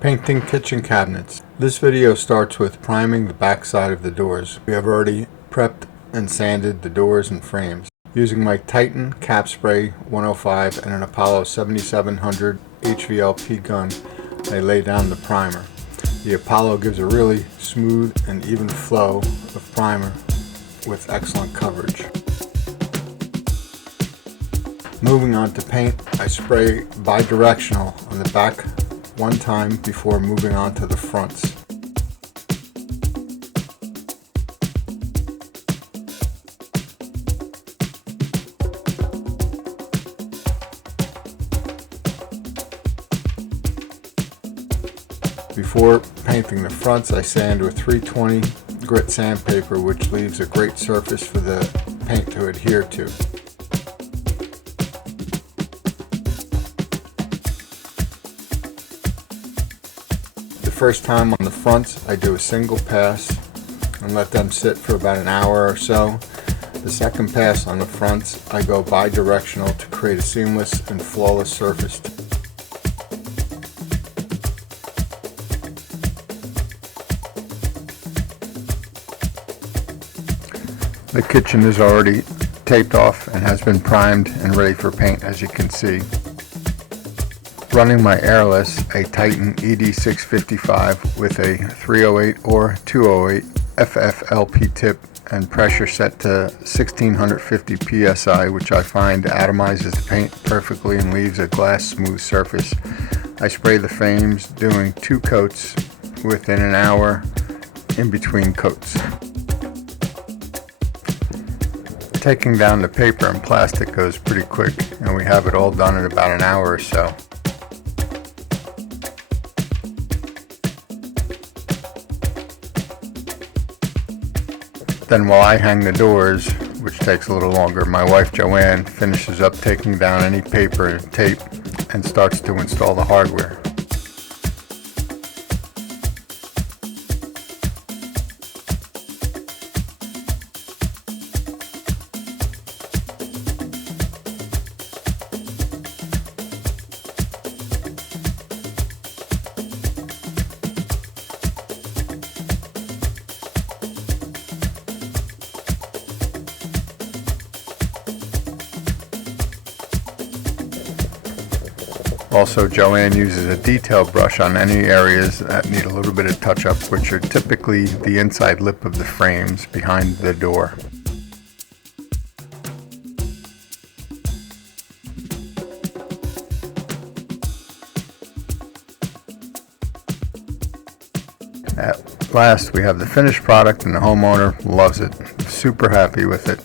Painting kitchen cabinets. This video starts with priming the back side of the doors. We have already prepped and sanded the doors and frames. Using my Titan Cap Spray 105 and an Apollo 7700 HVLP gun, I lay down the primer. The Apollo gives a really smooth and even flow of primer with excellent coverage. Moving on to paint, I spray bi-directional on the back one time before moving on to the fronts. Before painting the fronts, I sand with 320 grit sandpaper, which leaves a great surface for the paint to adhere to. The first time on the fronts, I do a single pass and let them sit for about an hour or so. The second pass on the fronts, I go bi-directional to create a seamless and flawless surface. The kitchen is already taped off and has been primed and ready for paint, as you can see. Running my airless, a Titan ED655 with a 308 or 208 FFLP tip and pressure set to 1650 psi, which I find atomizes the paint perfectly and leaves a glass smooth surface. I spray the frames, doing 2 coats within an hour in between coats. Taking down the paper and plastic goes pretty quick, and we have it all done in about an hour or so. Then while I hang the doors, which takes a little longer, my wife Joanne finishes up taking down any paper and tape and starts to install the hardware. Also, Joanne uses a detail brush on any areas that need a little bit of touch-up, which are typically the inside lip of the frames behind the door. At last, we have the finished product and the homeowner loves it. Super happy with it.